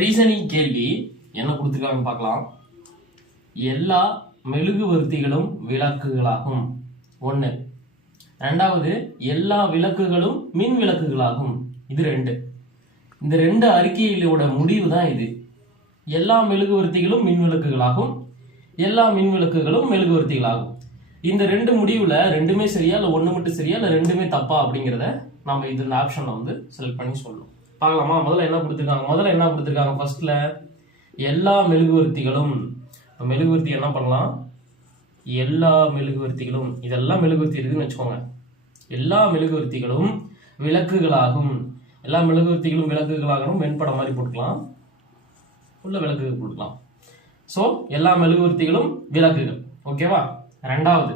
Reasoning கேள்வி என்ன கொடுத்துருக்காங்க பார்க்கலாம். எல்லா மெழுகுவர்த்திகளும் விளக்குகளாகும். ஒன்று. ரெண்டாவது, எல்லா விளக்குகளும் மின் விளக்குகளாகும். இது 2. இந்த 2 அறிக்கைகளோட முடிவு தான் இது. எல்லா மெழுகுவர்த்திகளும் மின் விளக்குகளாகும், எல்லா மின் விளக்குகளும் மெழுகுவர்த்திகளாகும். இந்த 2 முடிவுல 2மே சரியா இல்லை 1 மட்டும் சரியா இல்லை 2மே தப்பா அப்படிங்கிறத நம்ம இந்த ஆப்ஷன்ல வந்து செலக்ட் பண்ணி சொல்லணும். பார்க்கலாமா? முதல்ல என்ன கொடுத்துருக்காங்க? ஃபர்ஸ்ட்ல எல்லா மெழுகுவர்த்திகளும். மெழுகுவர்த்தி என்ன பண்ணலாம்? எல்லா மெழுகுவர்த்திகளும், இதெல்லாம் மெழுகுவர்த்தி இருக்குன்னு வச்சுக்கோங்க. எல்லா மெழுகுவர்த்திகளும் விளக்குகளாகும். எல்லா மெழுகுவர்த்திகளும் விளக்குகளாகணும். வெண்படம் மாதிரி போட்டுக்கலாம், உள்ள விளக்கு போட்டுக்கலாம். ஸோ எல்லா மெழுகுவர்த்திகளும் விளக்குகள். ஓகேவா? ரெண்டாவது,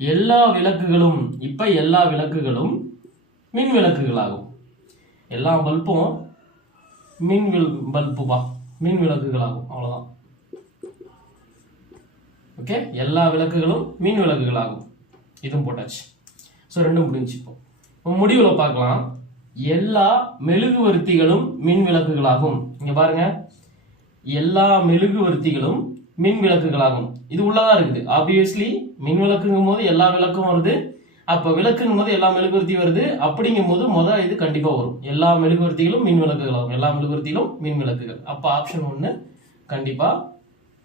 எல்லா விளக்குகளும், இப்ப எல்லா விளக்குகளும் மின் விளக்குகளாகும். எல்லா பல்பும் மின் பல்புபா, மின் விளக்குகளாகும். அவ்வளவுதான். ஓகே, எல்லா விளக்குகளும் மின் விளக்குகளாகும். இதுவும் போட்டாச்சு. ஸோ 2 முடிஞ்சு. இப்போ முடிவுல பார்க்கலாம். எல்லா மெழுகுவர்த்திகளும் மின் விளக்குகளாகும். இங்க பாருங்க, எல்லா மெழுகுவர்த்திகளும் மின் விளக்குகளாகும். இது உள்ளதா இருக்குது. ஆப்வியஸ்லி மின் விளக்குங்கும் போது எல்லா விளக்கும் வருது, அப்ப விளக்குங்கும் போது எல்லா மெழுகுவர்த்தி வருது. அப்படிங்கும் போது முதல் இது கண்டிப்பா வரும். எல்லா மெழுகுவர்த்திகளும் மின் விளக்குகளாகும். எல்லா மெழுகுவர்த்திகளும் மின் விளக்குகள். அப்ப ஆப்ஷன் 1 கண்டிப்பா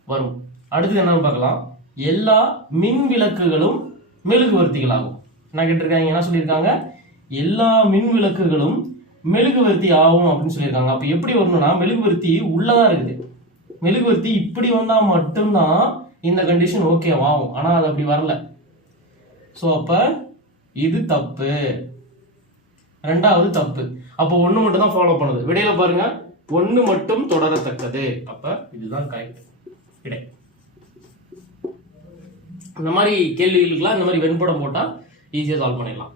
வரும். அடுத்து என்னன்னு பார்க்கலாம். எல்லா மின் விளக்குகளும் மெழுகுவர்த்திகளாகும். என்ன கேட்டிருக்காங்க? என்ன சொல்லியிருக்காங்க? எல்லா மின் விளக்குகளும் மெழுகுவர்த்தி ஆகும் அப்படின்னு சொல்லியிருக்காங்க. அப்ப எப்படி வரணும்னா, மெழுகுவர்த்தி உள்ளதா இருக்குது. மெழுகுவர்த்தி இப்படி வந்தா மட்டும்தான் இந்த கண்டிஷன் ஓகே ஆகும். ஆனா அது அப்படி வரல. சோ அப்ப இது தப்பு. ரெண்டாவது தப்பு. அப்ப 1 மட்டும் தான் ஃபாலோ பண்ணுது. விடையில பாருங்க, 1 மட்டும் தொடரத்தக்கது. அப்ப இதுதான் கரெக்ட் விடை. இந்த மாதிரி கேள்விகளுக்கெல்லாம் இந்த மாதிரி வெண்படம் போட்டா ஈஸியா சால்வ் பண்ணிடலாம்.